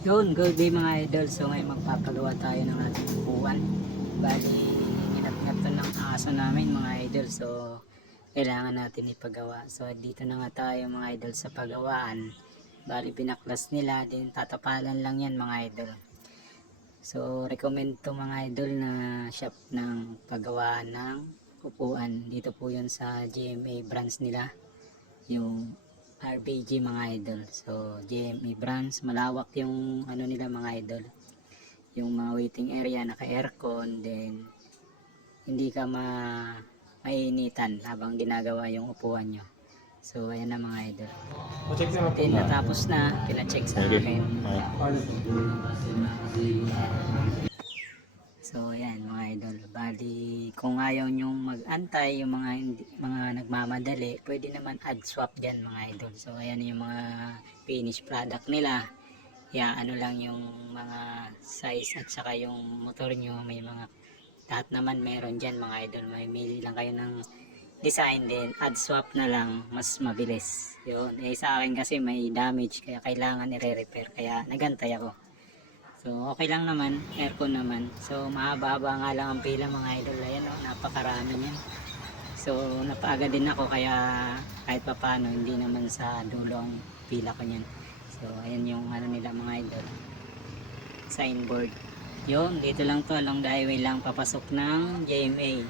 Yun, good day mga idol. So ngayon magpapagawa tayo ng ating upuan. Bali, ginap-ngap to ng aso namin mga idol. So kailangan natin ipagawa. So dito na nga tayo mga idol sa pagawaan. Bali, binaklas nila. Din tatapalan lang yan mga idol. So recommend to mga idol na shop ng paggawaan ng upuan. Dito po yun sa GMA branch nila. Yung RBG mga idol. So GMA branch, malawak yung ano nila mga idol, yung mga waiting area, naka aircon, then hindi ka mainitan habang ginagawa yung upuan nyo. So ayan na mga idol. Then natapos na, pina-check sa akin. So ayan mga idol, bali kung ayaw nyong mag-antay, yung mga nagmamadali, pwede naman add swap dyan mga idol. So ayan yung mga finished product nila. Ano lang yung mga size at saka yung motor nyo, may mga lahat naman meron dyan mga idol. May mili lang kayo ng design, din add swap na lang, mas mabilis. Yun, sa akin kasi may damage kaya kailangan i-repair, kaya nagantay ako. So okay lang naman, aircon naman. So mahaba-haba nga lang ang pila mga idol. Ayan o, napakarami niyan. So napaaga din ako kaya kahit papano hindi naman sa dulo ang pila ko niyan. So ayan yung ano nila mga idol, signboard. Yun, dito lang to, along the highway lang, papasok ng GMA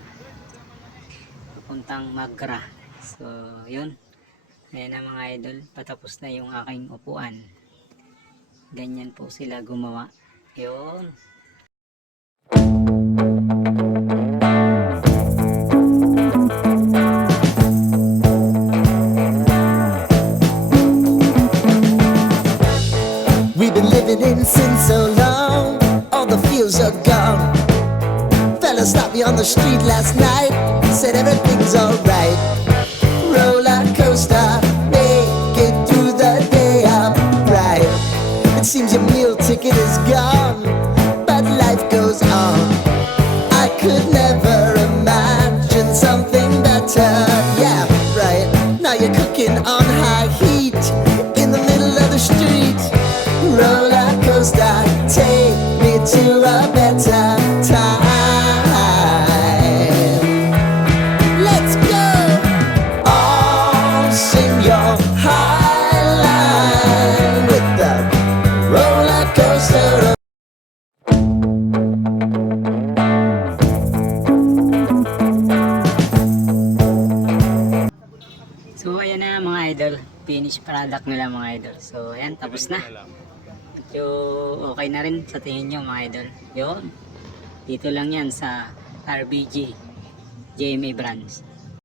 papuntang Magra. So yun, ayan na mga idol, patapos na yung aking upuan. Ganyan po sila gumawa. Yun. We've been living in sin so long, all the feels are gone. Fella stopped me on the street last night, said everything's alright. Roller coaster, make it through the day upright. It seems your meal ticket is gone, but life goes on. I could never imagine something better. Yeah, right. Now you're cooking on high heat in the middle of the street. Roller coaster, take me to a better time. Let's go! All sing your high line with the roller coaster. So ayan na mga idol, finished product nila mga idol. So ayan, tapos na. So okay na rin sa tingin nyo mga idol. Yun, dito lang yan sa RBG GMA branch.